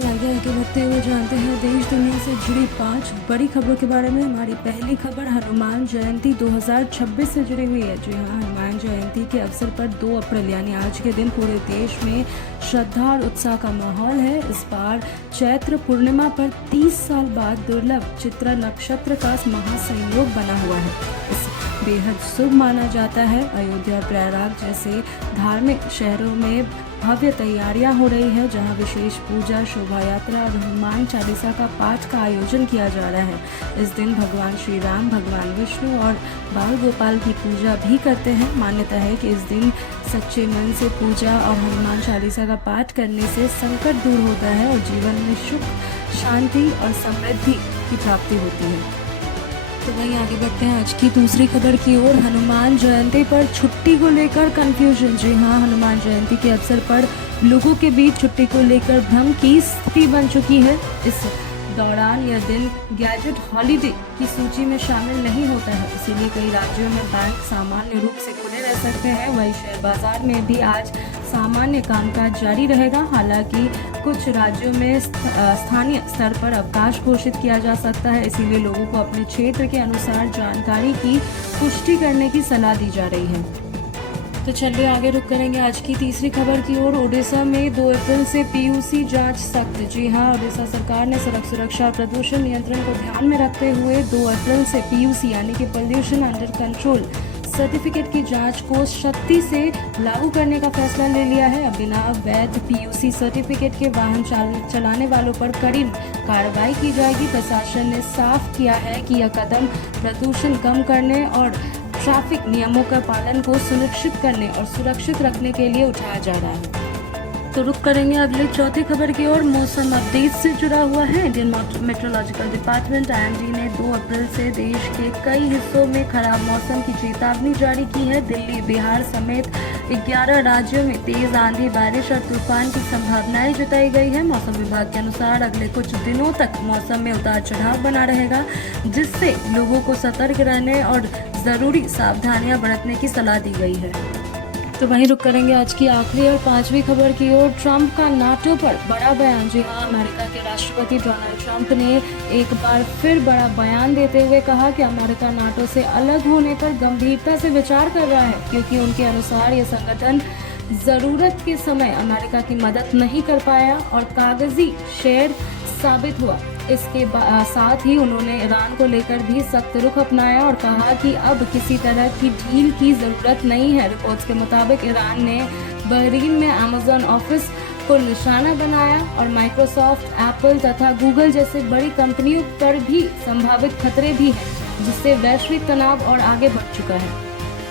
आगे बढ़ते हुए जानते हैं देश दुनिया से जुड़ी 5 बड़ी खबरों के बारे में। हमारी पहली खबर हनुमान जयंती 2026 से जुड़ी हुई है। जी हाँ, हनुमान जयंती के अवसर पर 2 अप्रैल यानी आज के दिन पूरे देश में श्रद्धा और उत्साह का माहौल है। इस बार चैत्र पूर्णिमा पर 30 साल बाद दुर्लभ चित्रा नक्षत्र का महासंयोग बना हुआ है। इस बेहद शुभ माना जाता है। अयोध्या और प्रयागराज जैसे धार्मिक शहरों में भव्य तैयारियां हो रही है, जहां विशेष पूजा, शोभा यात्रा और हनुमान चालीसा का पाठ का आयोजन किया जा रहा है। इस दिन भगवान श्री राम, भगवान विष्णु और बाल गोपाल की पूजा भी करते हैं। मान्यता है कि इस दिन सच्चे मन से पूजा और हनुमान चालीसा का पाठ करने से संकट दूर होता है और जीवन में सुख, शांति और समृद्धि की प्राप्ति होती है। तो वहीं आगे बढ़ते हैं आज की दूसरी खबर की ओर। हनुमान जयंती पर छुट्टी को लेकर कंफ्यूजन। जी हाँ, हनुमान जयंती के अवसर पर लोगों के बीच छुट्टी को लेकर भ्रम की स्थिति बन चुकी है। इस दौरान यह दिन गैजेट हॉलीडे की सूची में शामिल नहीं होता है, इसीलिए कई राज्यों में बैंक सामान्य रूप से खुले रह सकते हैं। वहीं शेयर बाजार में भी आज सामान्य कामकाज जारी रहेगा। हालांकि कुछ राज्यों में स्थानीय स्तर पर अवकाश घोषित किया जा सकता है, इसीलिए लोगों को अपने क्षेत्र के अनुसार जानकारी की पुष्टि करने की सलाह दी जा रही है। तो चलिए आगे रुक करेंगे आज की तीसरी खबर की ओर। ओडिशा में 2 अप्रैल से पीयूसी जांच सख्त। जी हां, ओडिशा सरकार ने सड़क सुरक्षा और प्रदूषण नियंत्रण को ध्यान में रखते हुए 2 अप्रैल से पीयूसी यानी कि पोल्यूशन अंडर कंट्रोल सर्टिफिकेट की जांच को सख्ती से लागू करने का फैसला ले लिया है। अब बिना वैध पीयूसी सर्टिफिकेट के वाहन चलाने वालों पर कड़ी कार्रवाई की जाएगी। प्रशासन ने साफ किया है कि यह कदम प्रदूषण कम करने और ट्रैफिक नियमों का पालन को सुनिश्चित करने और सुरक्षित रखने के लिए उठाया जा रहा है। तो रुक करेंगे अगले चौथी खबर की ओर। मौसम अपडेट से जुड़ा हुआ है। इंडियन मेट्रोलॉजिकल डिपार्टमेंट IMD ने 2 अप्रैल से देश के कई हिस्सों में खराब मौसम की चेतावनी जारी की है। दिल्ली, बिहार समेत 11 राज्यों में तेज आंधी, बारिश और तूफान की संभावनाएं जताई गई है। मौसम विभाग के अनुसार अगले कुछ दिनों तक मौसम में उतार चढ़ाव बना रहेगा, जिससे लोगों को सतर्क रहने और जरूरी सावधानियां बरतने की सलाह दी गई है। तो वहीं रुक करेंगे आज की आखिरी और 5वीं खबर की ओर। ट्रंप का नाटो पर बड़ा बयान। जी हाँ, अमेरिका के राष्ट्रपति डोनाल्ड ट्रंप ने एक बार फिर बड़ा बयान देते हुए कहा कि अमेरिका नाटो से अलग होने पर गंभीरता से विचार कर रहा है, क्योंकि उनके अनुसार यह संगठन जरूरत के समय अमेरिका की मदद नहीं कर पाया और कागजी शेर साबित हुआ। इसके साथ ही उन्होंने ईरान को लेकर भी सख्त रुख अपनाया और कहा कि अब किसी तरह की ढील की जरूरत नहीं है। रिपोर्ट्स के मुताबिक ईरान ने बहरीन में अमेजन ऑफिस को निशाना बनाया और माइक्रोसॉफ्ट, एप्पल तथा गूगल जैसे बड़ी कंपनियों पर भी संभावित खतरे भी हैं, जिससे वैश्विक तनाव और आगे बढ़ चुका है।